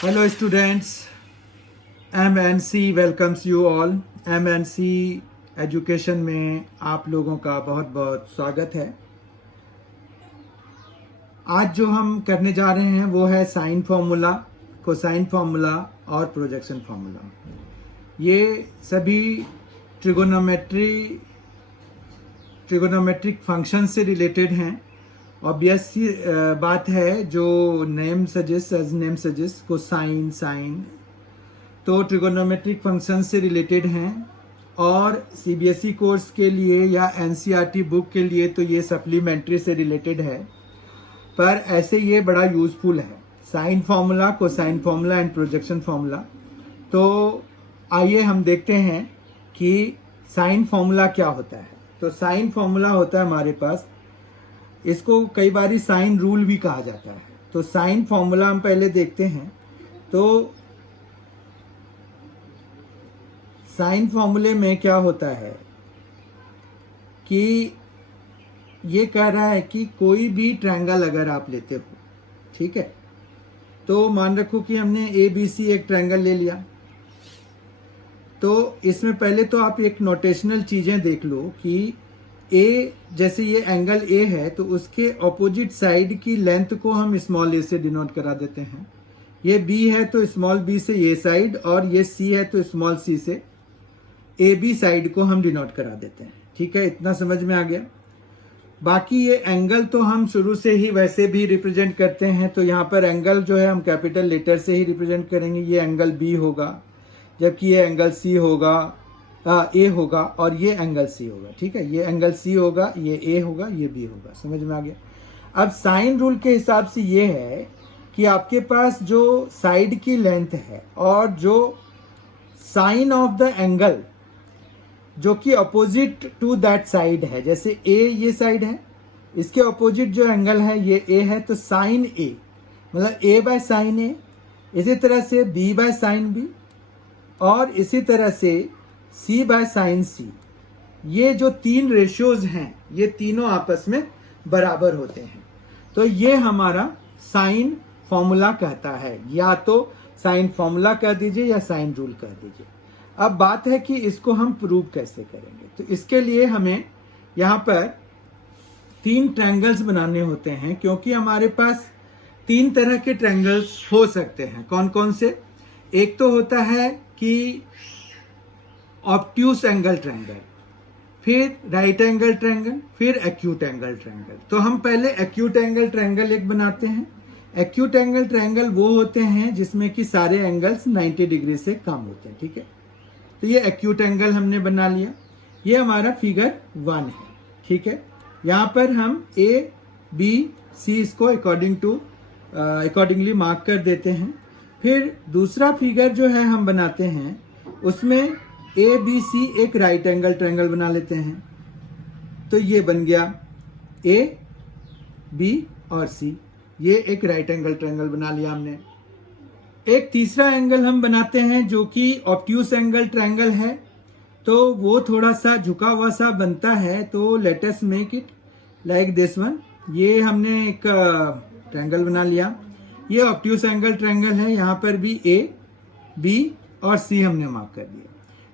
Hello students, MNC welcomes you all. MNC education में आप लोगों का बहुत बहुत स्वागत है। आज जो हम करने जा रहे हैं वो है साइन फार्मूला, कोसाइन फार्मूला और प्रोजेक्शन फार्मूला। ये सभी ट्रिगोनोमेट्रिक फंक्शन से रिलेटेड हैं। ऑब्वियस सी बात है, जो नेम सजेस्ट कोसाइन साइन तो ट्रिगोनोमेट्रिक फंक्शन से रिलेटेड हैं, और सीबीएसई कोर्स के लिए या एनसीईआरटी बुक के लिए तो ये सप्लीमेंट्री से रिलेटेड है, पर ऐसे ये बड़ा यूजफुल है। Sine formula, cosine formula and projection formula. तो आइए हम देखते हैं कि साइन फार्मूला क्या होता है। तो साइन फार्मूला होता है हमारे पास, इसको कई बार साइन रूल भी कहा जाता है। तो साइन फार्मूला हम पहले देखते हैं। तो साइन फार्मूले में क्या होता है कि ये कह रहा है कि कोई भी ट्रायंगल अगर आप लेते हो, ठीक है, तो मान रखो कि हमने ABC एक ट्रायंगल ले लिया। तो इसमें पहले तो आप एक नोटेशनल चीजें देख लो कि ए, जैसे ये एंगल ए है तो उसके ऑपोजिट साइड की लेंथ को हम स्मॉल ए से डिनोट करा देते हैं। ये बी है तो स्मॉल बी से ये साइड, और ये सी है तो स्मॉल सी से ए बी साइड को हम डिनोट करा देते हैं। ठीक है, इतना समझ में आ गया। बाकी ये एंगल तो हम शुरू से ही वैसे भी रिप्रेजेंट करते हैं। तो यहाँ पर एंगल जो है हम कैपिटल लेटर से ही रिप्रेजेंट करेंगे। ये एंगल बी होगा, जबकि ये एंगल सी होगा, ए होगा, और ये एंगल सी होगा। ठीक है, ये एंगल सी होगा, ये ए होगा, ये बी होगा। समझ में आ गया। अब साइन रूल के हिसाब से ये है कि आपके पास जो साइड की लेंथ है और जो साइन ऑफ द एंगल जो कि अपोजिट टू दैट साइड है, जैसे ए ये साइड है, इसके अपोजिट जो एंगल है ये ए है, तो साइन ए मतलब ए बाय साइन ए, इसी तरह से बी बाय साइन बी, और इसी तरह से सी बाय साइन सी। ये जो तीन रेशियोज हैं ये तीनों आपस में बराबर होते हैं। तो ये हमारा साइन फॉर्मूला कहता है, या तो साइन फॉर्मूला कह दीजिए या साइन रूल कह दीजिए। अब बात है कि इसको हम प्रूव कैसे करेंगे। तो इसके लिए हमें यहाँ पर तीन ट्रायंगल्स बनाने होते हैं, क्योंकि हमारे पास तीन तरह के ट्रायंगल्स हो सकते हैं। कौन कौन से? एक तो होता है कि ऑब्ट्यूस एंगल ट्रायंगल, फिर राइट एंगल ट्रायंगल, फिर एक्यूट एंगल ट्रायंगल। तो हम पहले एक्यूट एंगल ट्रायंगल एक बनाते हैं। एक्यूट एंगल ट्रायंगल वो होते हैं जिसमें कि सारे एंगल्स 90 डिग्री से कम होते हैं। ठीक है, तो ये एक्यूट एंगल हमने बना लिया। ये हमारा फिगर 1 है। ठीक है, यहाँ पर हम ए बी सी इसको अकॉर्डिंगली मार्क कर देते हैं। फिर दूसरा फिगर जो है हम बनाते हैं, उसमें ए बी सी एक राइट एंगल ट्रायंगल बना लेते हैं। तो ये बन गया ए बी और सी, ये एक राइट एंगल ट्रायंगल बना लिया हमने। एक तीसरा एंगल हम बनाते हैं जो कि ऑब्ट्यूस एंगल ट्रायंगल है, तो वो थोड़ा सा झुका हुआ सा बनता है। तो let us make it like this one. ये हमने एक ट्रायंगल बना लिया। ये ऑब्ट्यूस एंगल ट्रायंगल है। यहाँ पर भी ए बी और सी हमने मार्क कर दिया।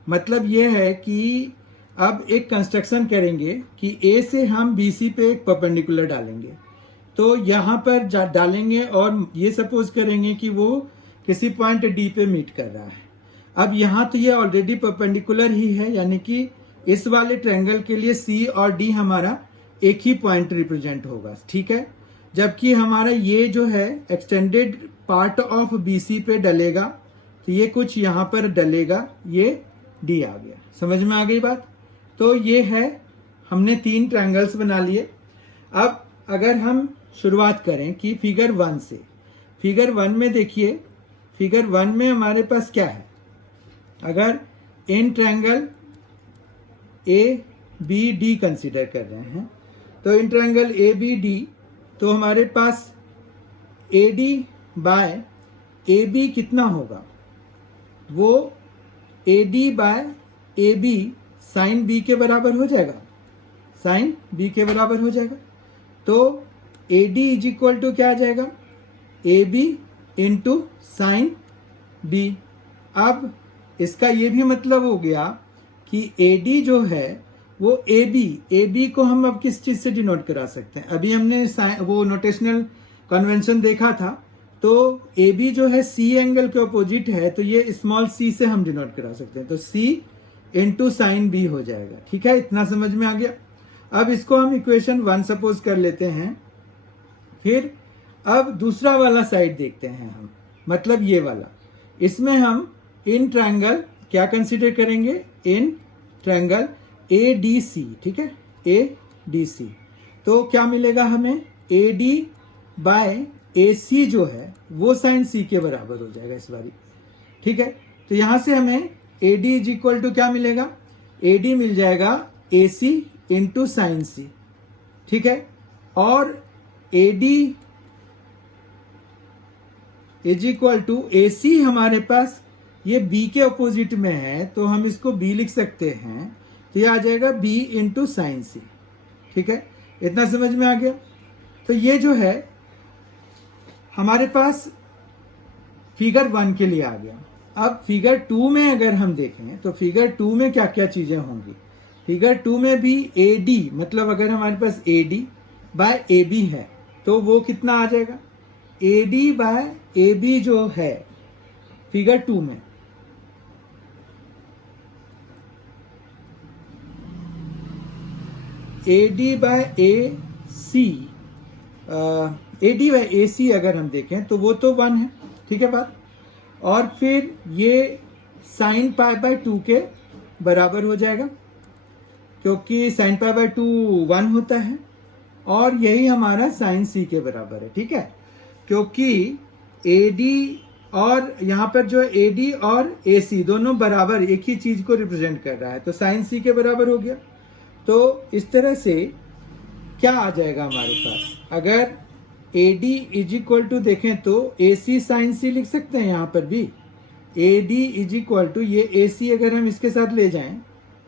मतलब ये है कि अब एक कंस्ट्रक्शन करेंगे कि ए से हम बी सी पे एक परपेंडिकुलर डालेंगे। तो यहाँ पर डालेंगे और ये सपोज करेंगे कि वो किसी पॉइंट डी पे मीट कर रहा है। अब यहाँ तो ये ऑलरेडी परपेंडिकुलर ही है, यानी कि इस वाले ट्रायंगल के लिए सी और डी हमारा एक ही पॉइंट रिप्रेजेंट होगा। ठीक है, जबकि हमारा ये जो है एक्सटेंडेड पार्ट ऑफ बीसी पे डलेगा, तो ये कुछ यहाँ पर डलेगा, ये डी आ गया। समझ में आ गई बात। तो ये है, हमने तीन ट्रायंगल्स बना लिए। अब अगर हम शुरुआत करें कि फिगर 1 से, फिगर 1 में देखिए, फिगर 1 में हमारे पास क्या है। अगर in triangle A B D consider कर रहे हैं, तो in triangle A B D, तो हमारे पास A D by A B कितना होगा, वो A D by A B sine B के बराबर हो जाएगा, साइन बी के बराबर हो जाएगा। तो A D is equal to क्या आ जाएगा, A B into sine B. अब इसका ये भी मतलब हो गया कि AD जो है वो AB को हम अब किस चीज से डिनोट करा सकते हैं? अभी हमने वो नोटेशनल कन्वेंशन देखा था, तो AB जो है C एंगल के अपोजिट है, तो ये स्मॉल c से हम डिनोट करा सकते हैं, तो C इंटू साइन बी हो जाएगा। ठीक है, इतना समझ में आ गया। अब इसको हम इक्वेशन 1 सपोज कर लेते हैं। फिर अब दूसरा वाला साइड देखते हैं हम, मतलब ये वाला। इसमें हम इन ट्रायंगल क्या कंसीडर करेंगे? In triangle ADC। ठीक है, ADC। तो क्या मिलेगा हमें? AD बाय AC जो है वो साइन C के बराबर हो जाएगा इस बारी। ठीक है, तो यहां से हमें AD इज इक्वल टू क्या मिलेगा? AD मिल जाएगा AC इंटू साइन C। ठीक है, और AD is equal to AC हमारे पास ये B के अपोजिट में है, तो हम इसको B लिख सकते हैं, तो ये आ जाएगा B इंटू साइन C। ठीक है, इतना समझ में आ गया। तो ये जो है हमारे पास फिगर 1 के लिए आ गया। अब फिगर 2 में अगर हम देखें तो फिगर 2 में क्या क्या चीजें होंगी? फिगर 2 में भी AD, मतलब अगर हमारे पास AD बाय AB है तो वो कितना आ जाएगा? AD बाय AB जो है फिगर 2 में, AD बाय AC अगर हम देखें तो वो तो 1 है। ठीक है बात। और फिर ये साइन पाई बाय 2 के बराबर हो जाएगा, क्योंकि साइन पाई बाय 2 1 होता है, और यही हमारा साइन C के बराबर है। ठीक है, क्योंकि AD और यहाँ पर जो AD और AC दोनों बराबर एक ही चीज को रिप्रेजेंट कर रहा है, तो साइन C के बराबर हो गया। तो इस तरह से क्या आ जाएगा हमारे पास? अगर AD इज इक्वल टू देखें तो AC साइन C लिख सकते हैं यहाँ पर भी। AD इज इक्वल टू ये AC अगर हम इसके साथ ले जाएं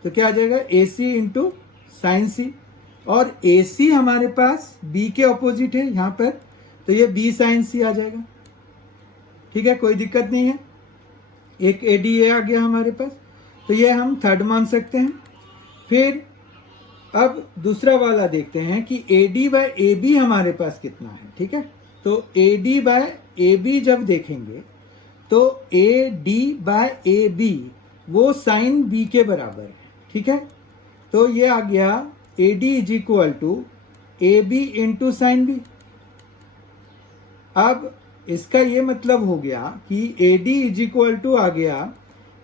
तो क्या आ जाएगा? AC इंटू साइन C, और AC हमारे पास B के ऑपोजिट है यहाँ पर, तो ये B साइन C आ जाएगा। ठीक है, कोई दिक्कत नहीं है। एक AD ये आ गया हमारे पास, तो ये हम थर्ड मान सकते हैं। फिर अब दूसरा वाला देखते हैं कि AD बाय AB हमारे पास कितना है। ठीक है, तो AD बाय AB जब देखेंगे तो AD बाय AB वो साइन B के बराबर है। ठीक है, तो ये आ गया AD is equal to AB into sine B। अब इसका ये मतलब हो गया कि AD इज इक्वल टू आ गया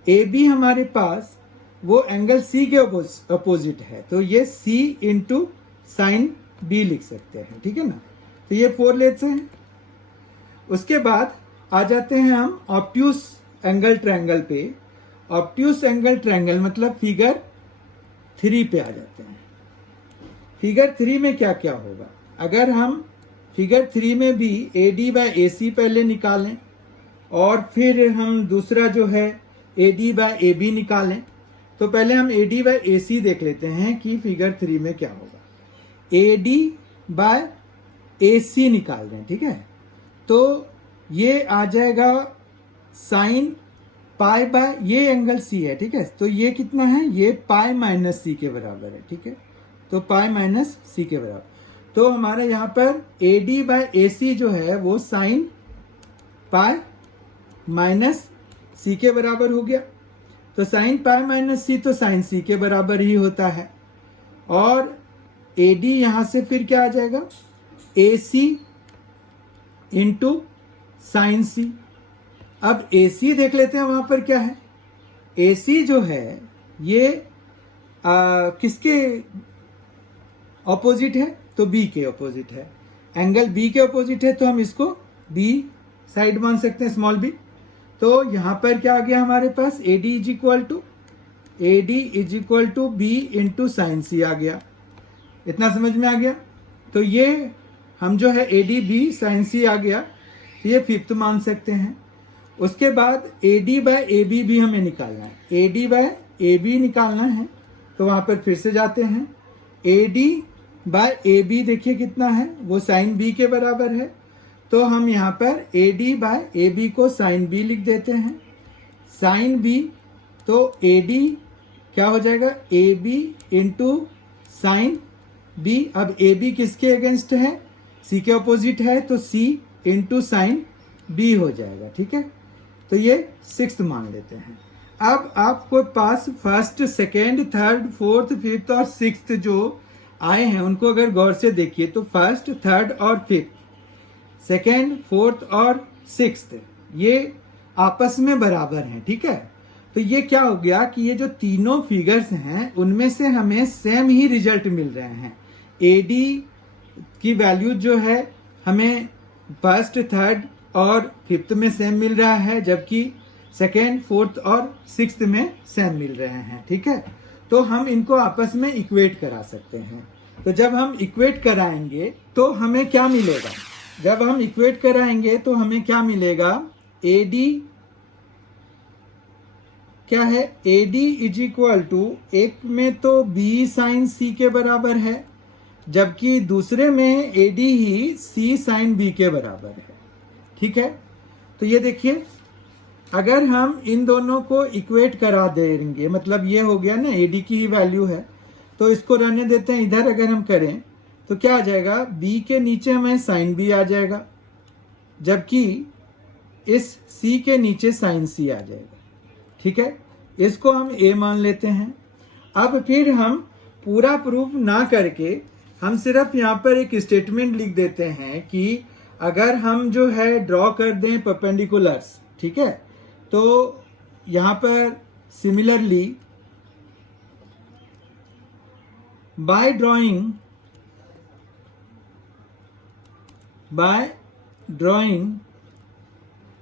AB हमारे पास वो एंगल C के अपोजिट है, तो ये C इंटू साइन B लिख सकते हैं। ठीक है ना, तो ये 4 लेते हैं। उसके बाद आ जाते हैं हम ऑब्ट्यूस एंगल ट्रायंगल पे। ऑब्ट्यूस एंगल ट्रायंगल मतलब फिगर 3 पे आ जाते हैं। फिगर 3 में क्या क्या होगा? अगर हम फिगर 3 में भी AD बाय AC पहले निकालें और फिर हम दूसरा जो है AD बाय AB निकालें, तो पहले हम AD बाय AC देख लेते हैं कि फिगर 3 में क्या होगा। AD बाय AC निकाल दें। ठीक है, तो ये आ जाएगा साइन पाई बाय, ये एंगल C है। ठीक है, तो ये कितना है? ये पाई माइनस C के बराबर है। ठीक है, तो पाई माइनस C के बराबर, तो हमारा यहाँ पर AD बाय AC जो है वो साइन पाई माइनस C के बराबर हो गया। तो साइन पाई माइनस C तो साइन C के बराबर ही होता है, और AD यहां से फिर क्या आ जाएगा? AC into sine C। अब AC देख लेते हैं वहां पर क्या है। AC जो है ये किसके ऑपोजिट है? तो B के ऑपोजिट है। एंगल B के ऑपोजिट है, तो हम इसको B साइड मान सकते हैं, स्मॉल b। तो यहां पर क्या आ गया हमारे पास? AD is equal to B into sine C आ गया। इतना समझ में आ गया। तो ये हम जो है AD B साइन C आ गया, तो ये 5th मान सकते हैं। उसके बाद AD बाय AB भी हमें निकालना है। AD बाय AB निकालना है, तो वहां पर फिर से जाते हैं। AD बाय AB देखिए कितना है? वो साइन B के बराबर है, तो हम यहाँ पर A D by A B को साइन बी लिख देते हैं। साइन बी, तो ए डी क्या हो जाएगा, A B into sine B. अब ए बी किसके अगेंस्ट है, सी के अपोजिट है, तो सी इंटू साइन बी हो जाएगा। ठीक है, तो ये 6th मान लेते हैं। अब आपको पास first, second, third, fourth, fifth और 6th जो आए हैं उनको अगर गौर से देखिए तो फर्स्ट, थर्ड और फिफ्थ, सेकेंड, फोर्थ और 6th ये आपस में बराबर हैं। ठीक है, तो ये क्या हो गया कि ये जो तीनों फिगर्स हैं उनमें से हमें सेम ही रिजल्ट मिल रहे हैं। एडी की वैल्यू जो है हमें फर्स्ट, थर्ड और फिफ्थ में सेम मिल रहा है, जबकि सेकेंड, फोर्थ और 6th में सेम मिल रहे हैं। ठीक है, तो हम इनको आपस में इक्वेट करा सकते हैं। तो जब हम इक्वेट कराएंगे तो हमें क्या मिलेगा, जब हम इक्वेट कराएंगे तो हमें क्या मिलेगा, एडी क्या है, एडी इज इक्वल टू, एक में तो बी साइन सी के बराबर है, जबकि दूसरे में एडी ही सी साइन बी के बराबर है। ठीक है, तो ये देखिए अगर हम इन दोनों को इक्वेट करा देंगे, मतलब ये हो गया ना, एडी की ही वैल्यू है, तो इसको रहने देते हैं। इधर अगर हम करें तो क्या आ जाएगा, बी के नीचे हमें साइन बी आ जाएगा, जबकि इस सी के नीचे साइन सी आ जाएगा। ठीक है, इसको हम ए मान लेते हैं। अब फिर हम पूरा प्रूफ ना करके हम सिर्फ यहाँ पर एक स्टेटमेंट लिख देते हैं कि अगर हम जो है ड्रॉ कर दें परपेंडिकुलर्स, ठीक है, तो यहाँ पर similarly bye drawing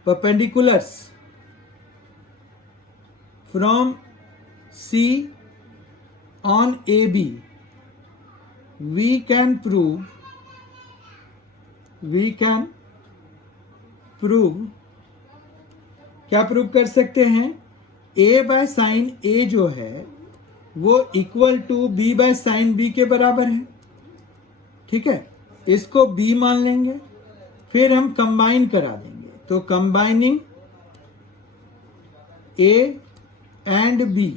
perpendiculars from C on AB, we can prove क्या प्रूव कर सकते हैं, A बाय साइन A जो है वो equal to B by sine B के बराबर है। ठीक है, इसको B मान लेंगे, फिर हम कंबाइन करा देंगे, तो combining A and B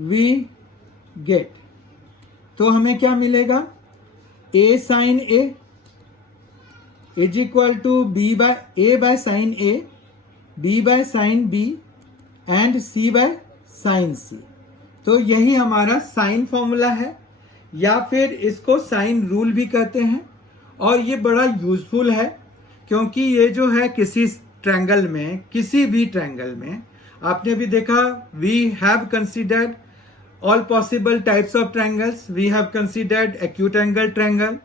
we get, तो हमें क्या मिलेगा, A sine A is equal to B by A by sine A, B by sine B and C by sine C। तो यही हमारा साइन फॉर्मूला है, या फिर इसको साइन रूल भी कहते हैं। और ये बड़ा यूजफुल है क्योंकि ये जो है किसी ट्रायंगल में, किसी भी ट्रायंगल में, आपने भी देखा, we have considered all possible types of triangles, we have considered acute angle triangle,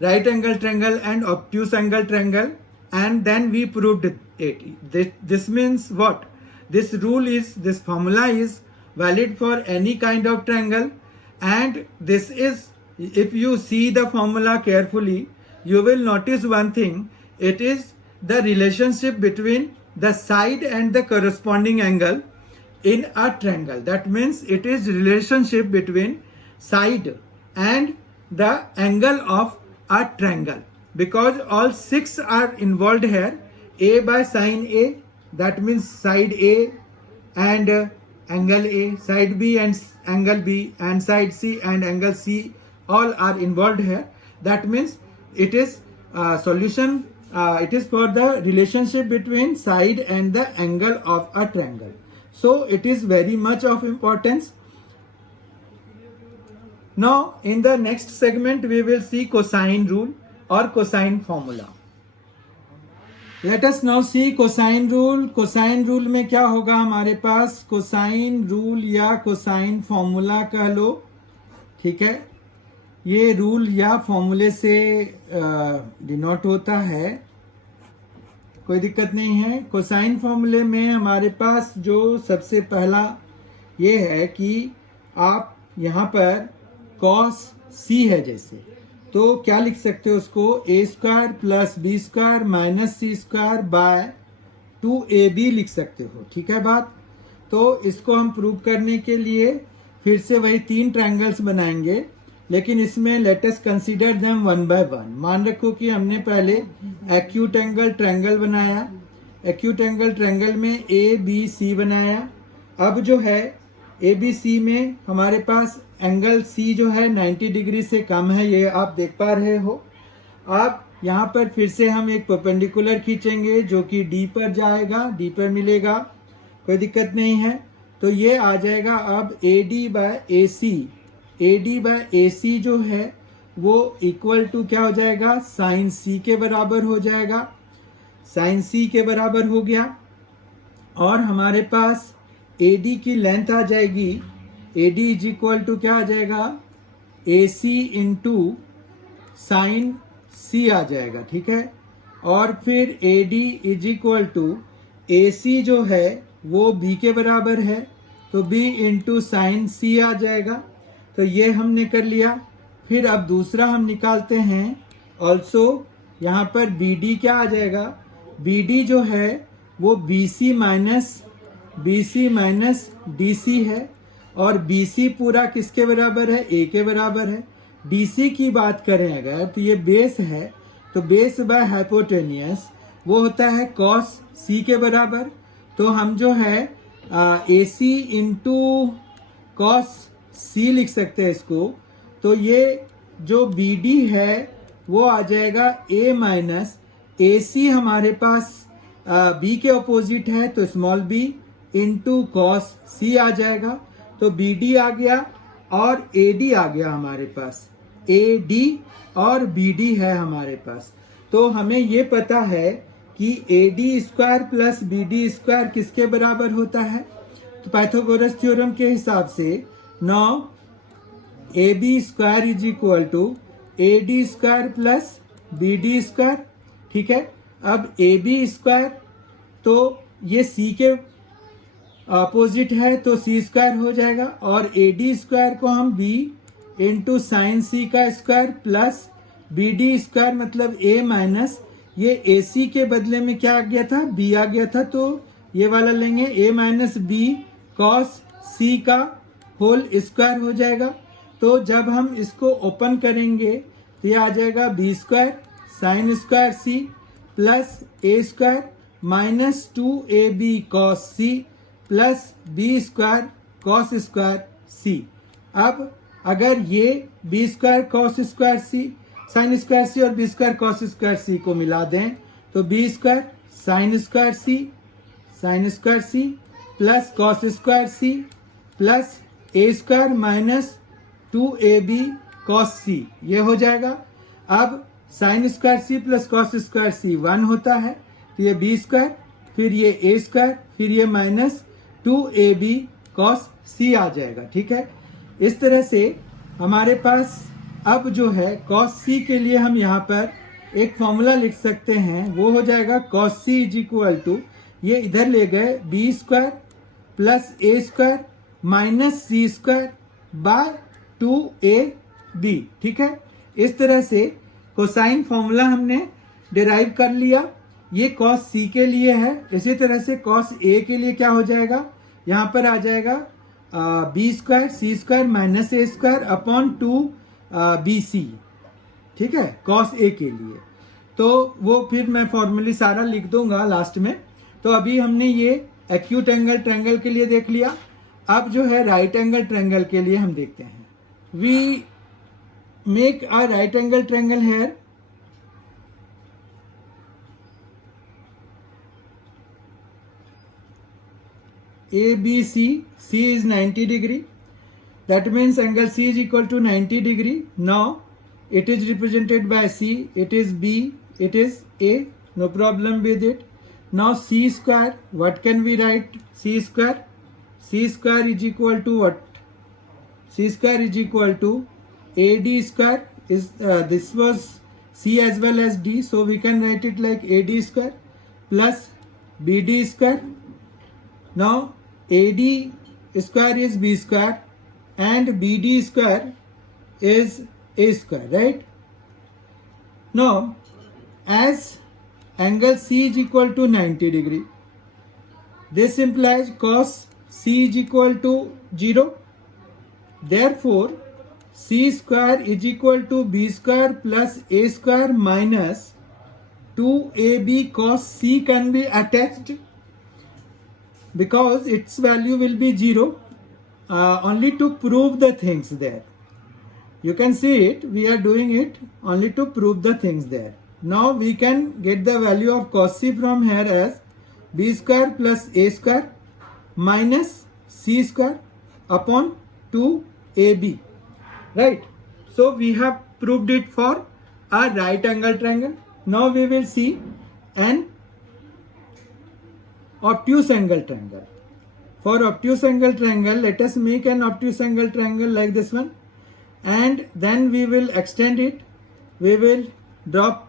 right angle triangle and obtuse angle triangle, and then we proved it. This means what? This rule is, this formula is valid for any kind of triangle, and this is, if you see the formula carefully, you will notice one thing. It is the relationship between the side and the corresponding angle in a triangle. That means it is relationship between side and the angle of a triangle, because all 6 are involved here. A by sine A, that means side A and angle A, side B and angle B, and side C and angle C, all are involved here. That means it is solution, it is for the relationship between side and the angle of a triangle. So it is very much of importance. Now in the next segment we will see cosine rule or cosine formula. Let us now see cosine rule. Cosine rule में क्या होगा हमारे पास, cosine rule या cosine formula कह लो। ठीक है, ये rule या फॉर्मूले से डिनोट होता है, कोई दिक्कत नहीं है। कोसाइन फॉर्मूले में हमारे पास जो सबसे पहला ये है कि आप यहाँ पर cos C है जैसे, तो क्या लिख सकते हो उसको, a square plus b square minus c square by 2ab लिख सकते हो। ठीक है बात, तो इसको हम प्रूव करने के लिए फिर से वही 3 ट्रायंगल्स बनाएंगे। लेकिन इसमें let us consider them one by one. मान रखो कि हमने पहले एक्यूट एंगल ट्रायंगल बनाया, एक्यूट एंगल ट्रायंगल में ए बी सी बनाया। अब जो है ए बी सी में हमारे पास एंगल सी जो है 90 डिग्री से कम है, ये आप देख पा रहे हो। अब यहाँ पर फिर से हम एक परपेंडिकुलर खींचेंगे जो कि डी पर जाएगा, डी पर मिलेगा, कोई दिक्कत नहीं है। तो ये आ जाएगा अब A D by A C, A D by A C जो है वो इक्वल टू क्या हो जाएगा, साइन सी के बराबर हो जाएगा, साइन सी के बराबर हो गया। और हमारे पास ए डी की लेंथ आ जाएगी, A D is equal to क्या आ जाएगा, ए सी इंटू साइन सी आ जाएगा, ठीक है। और फिर A D is equal to A C जो है वो बी के बराबर है, तो बी इंटू साइन सी आ जाएगा। तो ये हमने कर लिया। फिर अब दूसरा हम निकालते हैं ऑल्सो, यहाँ पर बी डी क्या आ जाएगा, बी डी जो है वो B C minus D C है, और बी सी पूरा किसके बराबर है, ए के बराबर है। डी सी की बात करें अगर तो ये बेस है, तो बेस बाय हाइपोटेनियस वो होता है कॉस सी के बराबर। तो हम जो है ए सी इंटू कॉस सी लिख सकते हैं इसको। तो ये जो बी डी है वो आ जाएगा ए माइनस ए सी, हमारे पास बी के ऑपोजिट है तो स्मॉल बी इंटू कॉस सी आ जाएगा। तो बी डी आ गया और ए डी आ गया हमारे पास, ए डी और बी डी है हमारे पास। तो हमें ये पता है कि A D square plus B D square किसके बराबर होता है। तो पाइथागोरस थ्योरम के हिसाब से now A B square is equal to A D square plus B D square, ठीक है। अब ए बी स्क्वायर तो ये सी के अपोजिट है तो सी स्क्वायर हो जाएगा, और ए डी स्क्वायर को हम बी इंटू साइन सी का square plus B D square मतलब ए माइनस, ये ए सी के बदले में क्या आ गया था, बी आ गया था, तो ये वाला लेंगे ए माइनस बी कॉस सी का होल स्क्वायर हो जाएगा। तो जब हम इसको ओपन करेंगे तो ये आ जाएगा B square sine square C plus A square minus 2ab cos C plus B square cos square C. अब अगर ये B square cos square C sine square C और B square cos square C को मिला दें तो B square sine square C plus cos square C plus A square minus 2ab cos C, ये हो जाएगा। अब sine square C plus cos square सी 1 होता है, तो ये बी स्क्वायर फिर ये ए स्क्वायर फिर ये माइनस 2ab कॉस सी आ जाएगा, ठीक है। इस तरह से हमारे पास अब जो है कॉस सी के लिए हम यहाँ पर एक फॉर्मूला लिख सकते हैं, वो हो जाएगा cos C is equal to, ये इधर ले गए B square plus A square minus C square by 2ab, ठीक है। इस तरह से कोसाइन फॉर्मूला हमने डिराइव कर लिया, ये कॉस सी के लिए है। इसी तरह से कॉस ए के लिए क्या हो जाएगा, यहाँ पर आ जाएगा बी स्क्वायर सी स्क्वायर माइनस ए स्क्वायर अपॉन 2bc, ठीक है, कॉस ए के लिए। तो वो फिर मैं फॉर्मूले सारा लिख दूंगा लास्ट में। तो अभी हमने ये एक्यूट एंगल ट्रायंगल के लिए देख लिया। अब जो है राइट एंगल ट्रायंगल के लिए हम देखते हैं। We make a right angle triangle here. ABC, C is 90 degree. That means angle C is equal to 90 degree. Now it is represented by C. It is B. It is A. No problem with it. Now C square. What can we write? C square. C square is equal to what? C square is equal to AD square. Is this was C as well as D, so we can write it like AD square plus BD square. Now AD square is B square and BD square is A square, right? Now as angle C is equal to 90 degree, this implies cos C is equal to 0. Therefore C square is equal to B square plus A square minus 2AB cos C can be attached because its value will be 0, only to prove the things there. You can see it, we are doing it only to prove the things there. Now we can get the value of cos C from here as B square plus A square minus C square upon 2AB. Right? So we have proved it for a right angle triangle. Now we will see an obtuse angle triangle. For obtuse angle triangle, let us make an obtuse angle triangle like this one, and then we will extend it. We will drop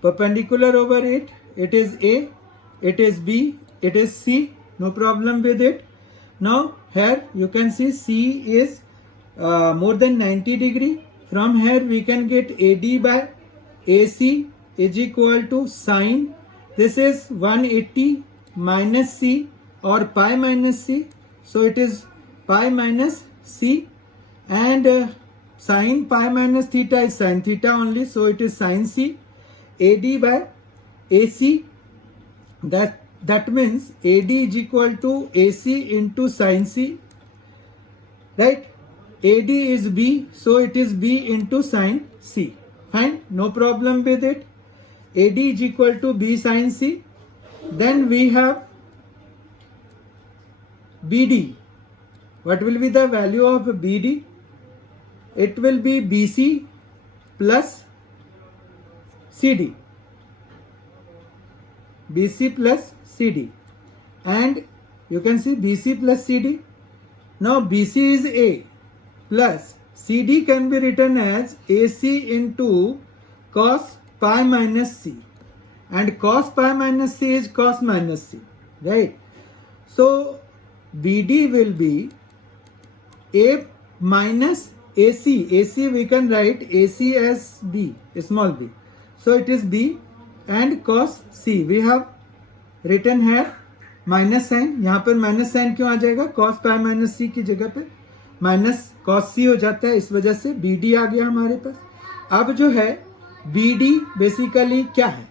perpendicular over it. It is A, it is B, it is C. No problem with it. Now here you can see C is more than 90 degree. From here we can get AD by AC is equal to sine. This is 180 minus C or pi minus C. So it is pi minus C, and sine pi minus theta is sine theta only. So it is sine C. AD by AC, that means AD is equal to AC into sine C. Right? AD is B, so it is B into sine C. Fine, no problem with it. AD is equal to B sine C. Then we have BD. What will be the value of BD? It will be BC plus CD. BC plus CD. And you can see BC plus CD. Now BC is A plus CD can be written as AC into cos pi minus C. And cos pi minus C is cos minus C. Right? So BD will be A minus AC. AC we can write AC as B, small b. So it is B and cos C. We have written here minus sine. यहाँ पर minus sign क्यों आ जाएगा? cos pi minus C की जगह पे minus cos C हो जाता है, इस वजह से BD आ गया हमारे पास. अब जो है BD बेसिकली क्या है?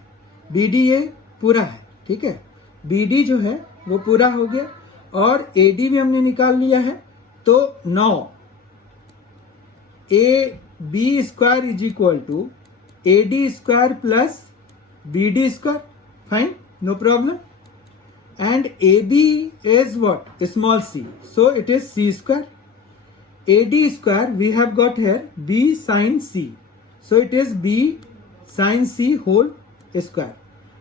BD ये पूरा है. ठीक है, BD जो है वो पूरा हो गया और AD भी हमने निकाल लिया है. तो 9 AB square is equal to AD square plus BD square. Fine, no problem. And AB is what? Small c. So it is c square. AD square we have got here B sin C. So it is B sin C whole square.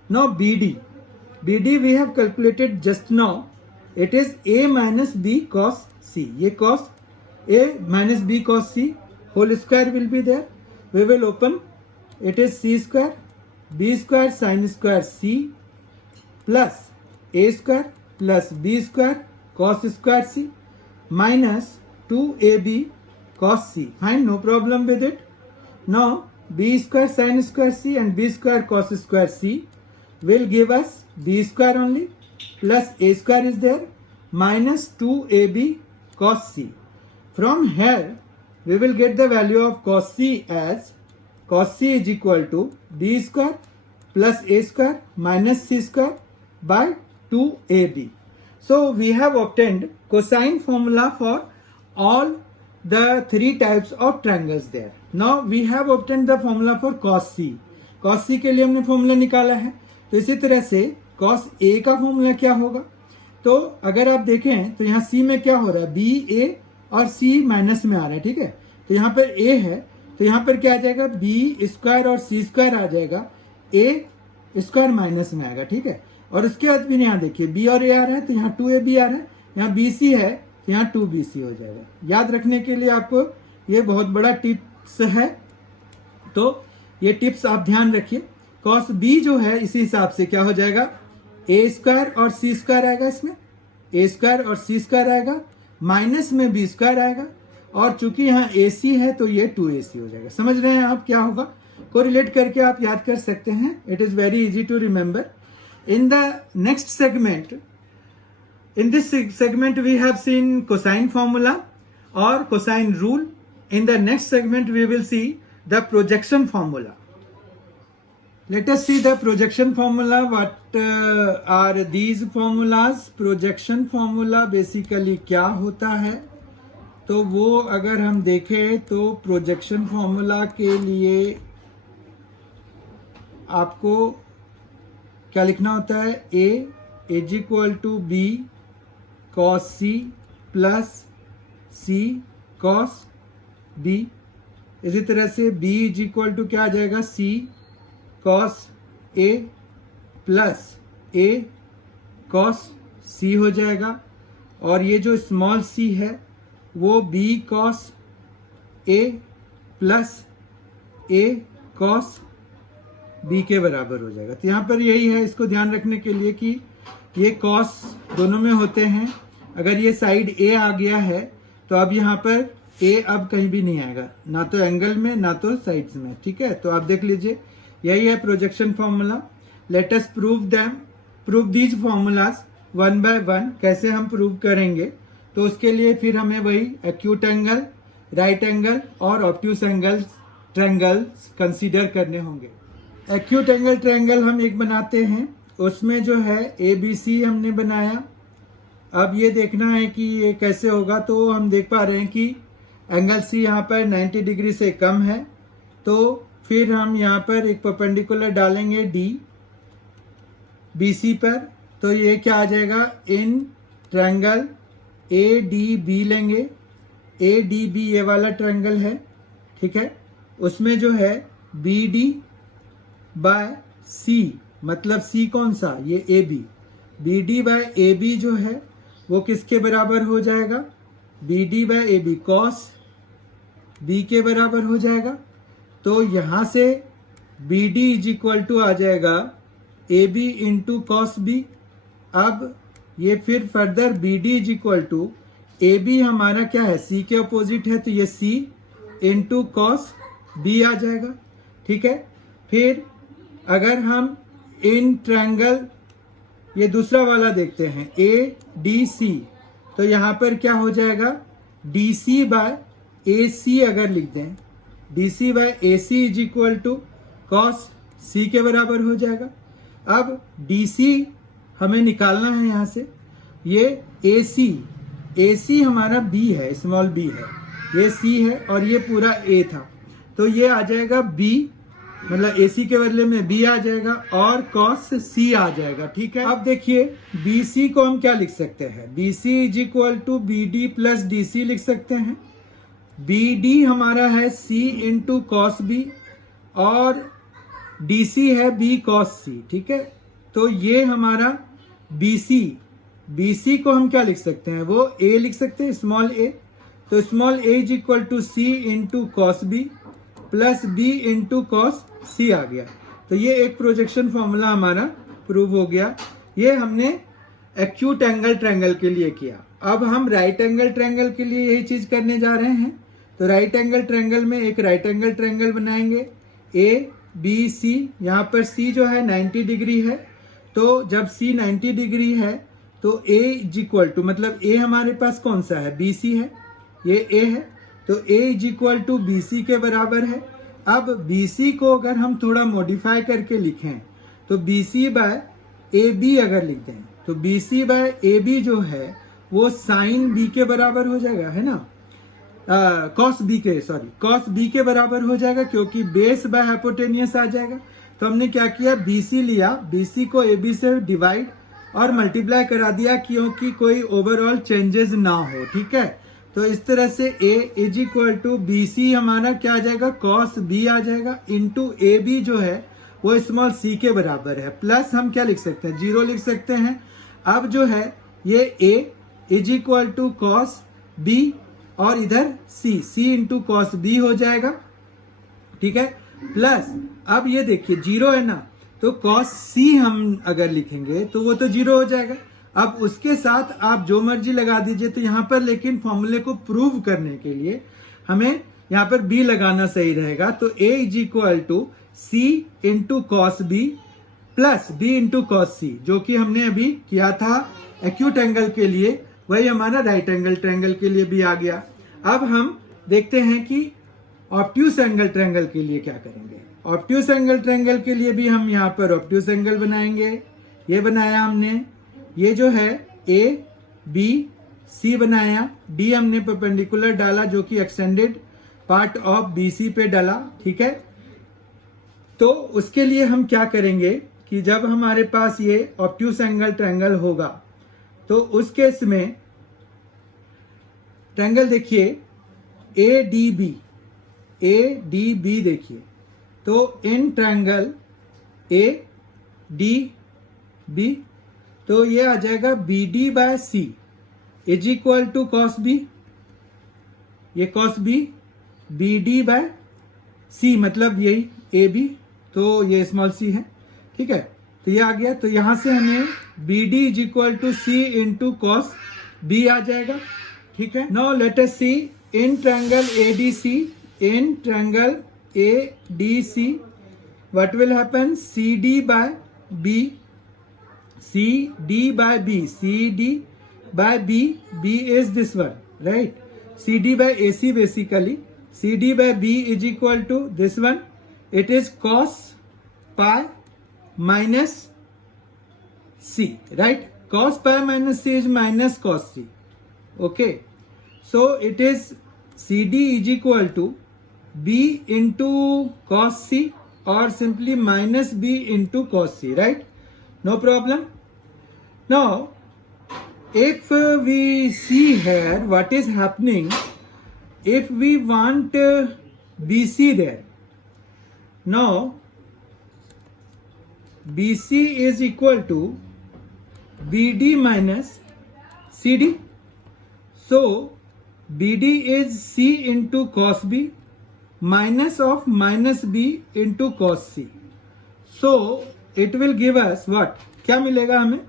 Now BD. BD we have calculated just now. It is A minus B cos C. ये cos A minus B cos C whole square will be there. We will open. It is C square B square sin square C plus A square plus B square cos square C minus 2AB cos C. Fine, no problem with it. Now B square sin square C and B square cos square C will give us B square only plus A square is there minus 2AB cos C. From here we will get the value of cos C as cos C is equal to B square plus A square minus C square by 2AB. So we have obtained cosine formula for all the three types of triangles there. Now we have obtained the formula for cos C. Cos C के लिए हमने formula निकाला है. तो इसी तरह से cos A का फॉर्मूला क्या होगा? तो अगर आप देखें तो यहाँ C में क्या हो रहा है? B A और C माइनस में आ रहा है. ठीक है, तो यहाँ पर A है तो यहाँ पर क्या आ जाएगा? B स्क्वायर और C स्क्वायर आ जाएगा, A स्क्वायर माइनस में आएगा. ठीक है, और उसके बाद भी यहाँ देखिए B और A आ रहा है तो यहाँ 2AB आ रहा है. यहाँ BC है तो यहाँ 2BC हो जाएगा. याद रखने के लिए आपको ये बहुत बड़ा टिप्स है, तो ये टिप्स आप ध्यान रखिए. cos B जो है इसी हिसाब से क्या हो जाएगा? A स्क्वायर और C स्क्वायर आएगा, इसमें A स्क्वायर और C स्क्वायर आएगा, माइनस में B स्क्वायर आएगा, और चूंकि यहाँ AC है तो ये 2AC हो जाएगा. समझ रहे हैं आप क्या होगा? कोरिलेट करके आप याद कर सकते हैं. It is very easy to remember. In the next segment, in this segment we have seen cosine formula or cosine rule In the next segment, we will see the projection formula. Let us see the projection formula. What are these formulas? Projection formula basically क्या होता है? तो वो अगर हम देखें तो projection formula के लिए आपको क्या लिखना होता है? A is equal to B cos C plus C cos B. इसी तरह से B इज इक्वल टू क्या आ जाएगा? C cos A plus A cos C हो जाएगा, और ये जो स्मॉल c है वो B cos A plus A cos B के बराबर हो जाएगा। तो यहाँ पर यही है, इसको ध्यान रखने के लिए कि ये cos दोनों में होते हैं। अगर ये साइड A आ गया है तो अब यहाँ पर A अब कहीं भी नहीं आएगा, ना तो एंगल में ना तो साइड्स में, ठीक है। तो आप देख लीजिए, यही है projection formula. Let us prove these formulas one by one. कैसे हम प्रूव करेंगे? तो उसके लिए फिर हमें वही एक्यूट एंगल, राइट एंगल और ऑब्ट्यूस एंगल ट्रायंगल्स कंसीडर करने होंगे। एक्यूट एंगल ट्रायंगल हम एक बनाते हैं, उसमें जो है ABC हमने बनाया। अब ये देखना है कि ये कैसे होगा। तो हम देख पा रहे हैं कि एंगल C यहाँ पर 90 डिग्री से कम है, तो फिर हम यहाँ पर एक परपेंडिकुलर डालेंगे D BC पर। तो ये क्या आ जाएगा? इन ट्रायंगल ADB लेंगे। ADB ये वाला ट्रायंगल है, ठीक है। उसमें जो है BD बाय C, मतलब C कौन सा? ये AB। BD बाय AB जो है वो किसके बराबर हो जाएगा? BD by AB cos B के बराबर हो जाएगा। तो यहाँ से BD इज इक्वल टू आ जाएगा AB इंटू कॉस B। अब ये फिर further BD is equal to AB हमारा क्या है? C के अपोजिट है, तो ये C इंटू कॉस B आ जाएगा, ठीक है। फिर अगर हम इन ट्रायंगल ये दूसरा वाला देखते हैं ADC, तो यहाँ पर क्या हो जाएगा? DC बाय AC अगर लिख दें, DC by AC is equal to cos C के बराबर हो जाएगा। अब DC हमें निकालना है यहाँ से। ये AC हमारा B है, स्मॉल b है, ये C है और ये पूरा A था, तो ये आ जाएगा B, मतलब AC के बदले में B आ जाएगा और cos C आ जाएगा, ठीक है। अब देखिए BC को हम क्या लिख सकते हैं? BC is equal to BD plus DC लिख सकते हैं। BD हमारा है C इंटू कॉस B और DC है B cos C, ठीक है। तो ये हमारा BC को हम क्या लिख सकते हैं? वो A लिख सकते हैं, स्मॉल a। तो small a is equal to C into cos B plus B into cos C आ गया। तो ये एक प्रोजेक्शन फॉर्मूला हमारा प्रूव हो गया। ये हमने एक्यूट एंगल ट्रायंगल के लिए किया। अब हम राइट एंगल ट्रायंगल के लिए यही चीज करने जा रहे हैं। तो राइट एंगल ट्रायंगल में एक राइट एंगल ट्रायंगल बनाएंगे ABC। यहाँ पर C जो है 90 डिग्री है, तो जब C 90 डिग्री है तो A इज इक्वल टू, मतलब A हमारे पास कौन सा है? BC है, ये A है, तो A is equal to BC के बराबर है। अब BC को अगर हम थोड़ा मॉडिफाई करके लिखें तो BC बाय AB अगर लिख दें तो BC बाय AB जो है वो साइन B के बराबर हो जाएगा, है ना। कॉस B के बराबर हो जाएगा, क्योंकि बेस बाय हाइपोटेनियस आ जाएगा। तो हमने क्या किया? BC लिया, BC को AB से डिवाइड और मल्टीप्लाई करा दिया, क्योंकि कोई ओवरऑल चेंजेस ना हो, ठीक है। तो इस तरह से A is equal to BC हमारा क्या आ जाएगा? cos B आ जाएगा इंटू AB जो है वो स्मॉल c के बराबर है, प्लस हम क्या लिख सकते हैं? 0 लिख सकते हैं। अब जो है ये A is equal to cos B और इधर C इंटू कॉस B हो जाएगा, ठीक है। प्लस अब ये देखिए 0 है ना, तो cos C हम अगर लिखेंगे तो वो तो 0 हो जाएगा। अब उसके साथ आप जो मर्जी लगा दीजिए। तो यहाँ पर लेकिन फॉर्मूले को प्रूव करने के लिए हमें यहाँ पर B लगाना सही रहेगा। तो A is equal to C into cos B plus B into cos C, जो कि हमने अभी किया था एक्यूट एंगल के लिए, वही हमारा राइट एंगल ट्रायंगल के लिए भी आ गया। अब हम देखते हैं कि ऑब्ट्यूस एंगल ट्रायंगल के लिए क्या करेंगे। ऑब्ट्यूस एंगल ट्रायंगल के लिए भी हम यहाँ पर ऑब्ट्यूस एंगल बनाएंगे। ये बनाया हमने, ये जो है ए बी सी बनाया, डी हमने परपेंडिकुलर डाला जो कि extended part of B C पे डाला, ठीक है। तो उसके लिए हम क्या करेंगे कि जब हमारे पास ये ऑब्ट्यूस एंगल ट्रायंगल होगा तो उस केस में ट्रायंगल देखिए ए डी बी देखिए, तो in triangle A D B तो ये आ जाएगा B D by C is equal to cos B, ये cos B, B D by C मतलब यही ए बी, तो ये स्मॉल सी है, ठीक है। तो ये आ गया, तो यहां से हमें B D is equal to C into cos B आ जाएगा, ठीक है। Now let us see in triangle A D C, in triangle A D C what will happen, C D by B, C D by B, C D by B, B is this one, right, C D by A C basically, C D by B is equal to this one, it is cos pi minus c, right? Cos pi minus c is minus cos c, okay. So it is CD is equal to b into cos c or simply minus b into cos c, right? No problem. Now if we see here what is happening, if we want BC there, now BC is equal to BD minus CD. So BD is C into cos B minus of minus B into cos C. So it will give us what? क्या मिलेगा हमें?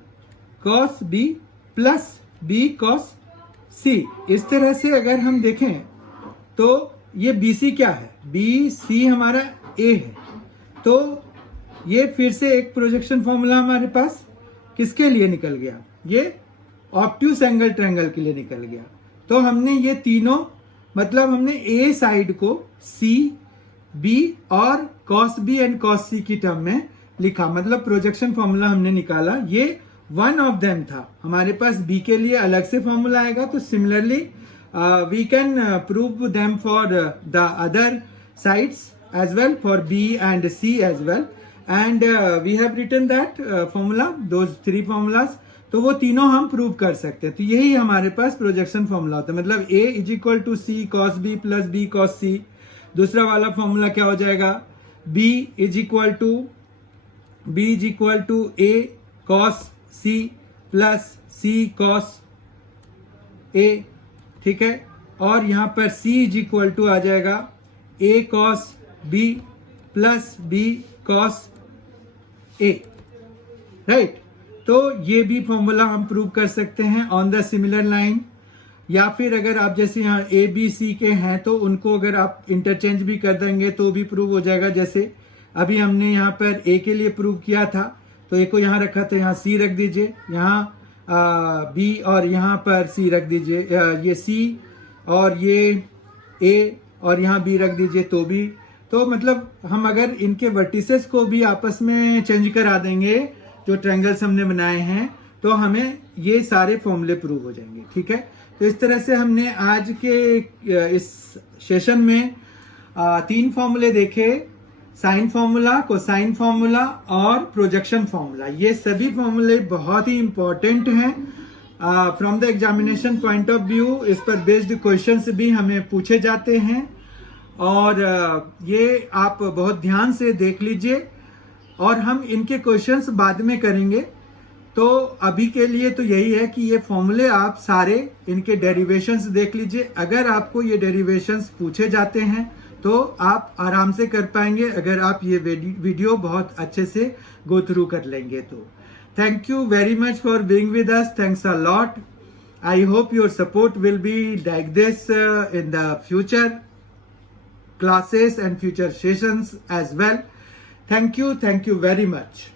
cos B plus B cos C. इस तरह से अगर हम देखें तो ये BC क्या है? BC हमारा ए है, तो ये फिर से एक प्रोजेक्शन फॉर्मूला हमारे पास किसके लिए निकल गया, ये ऑब्ट्यूस एंगल ट्रायंगल के लिए निकल गया। तो हमने ये तीनों मतलब हमने ए साइड को सी बी और कॉस बी एंड कॉस सी की टर्म में लिखा, मतलब प्रोजेक्शन फॉर्मूला हमने निकाला, ये वन ऑफ देम था। हमारे पास बी के लिए अलग से फॉर्मूला आएगा, तो similarly we can prove them for the other sides as well, for B and C as well, and we have written that formula, those three formulas, तो वो तीनों हम प्रूव कर सकते हैं। तो यही हमारे पास प्रोजेक्शन फॉर्मूला होता है, मतलब A is equal to C cos B plus B cos C. दूसरा वाला फॉर्मूला क्या हो जाएगा, B is equal to A cos C plus C cos A, ठीक है। और यहाँ पर C इज इक्वल टू आ जाएगा A cos B plus B cos A, right. तो ये भी फॉर्मूला हम प्रूव कर सकते हैं ऑन द सिमिलर लाइन, या फिर अगर आप जैसे यहाँ A B C के हैं तो उनको अगर आप इंटरचेंज भी कर देंगे तो भी प्रूव हो जाएगा। जैसे अभी हमने यहाँ पर A के लिए प्रूव किया था, तो A को यहाँ रखा तो यहाँ C रख दीजिए, यहाँ B और यहाँ पर C रख दीजिए, ये C और ये A और यहाँ B रख दीजिए, तो भी तो मतलब हम अगर इनके वर्टिसेस को भी आपस में चेंज करा देंगे जो ट्रायंगल्स हमने बनाए हैं, तो हमें ये सारे फॉर्मूले प्रूव हो जाएंगे, ठीक है। तो इस तरह से हमने आज के इस सेशन में 3 फॉर्मूले देखे, साइन फॉर्मूला, कोसाइन फॉर्मूला और प्रोजेक्शन फॉर्मूला। ये सभी फॉर्मूले बहुत ही इंपॉर्टेंट हैं from the examination point of view. इस पर बेस्ड क्वेश्चंस भी हमें पूछे जाते हैं और ये आप बहुत ध्यान से देख लीजिए, और हम इनके क्वेश्चंस बाद में करेंगे। तो अभी के लिए तो यही है कि ये फॉर्मूले आप सारे इनके डेरिवेशंस देख लीजिए। अगर आपको ये डेरिवेशंस पूछे जाते हैं तो आप आराम से कर पाएंगे, अगर आप ये वीडियो बहुत अच्छे से गो थ्रू कर लेंगे तो। Thank you very much for being with us, thanks a lot. I hope your support will be like this in the future classes and future sessions as well. Thank you very much.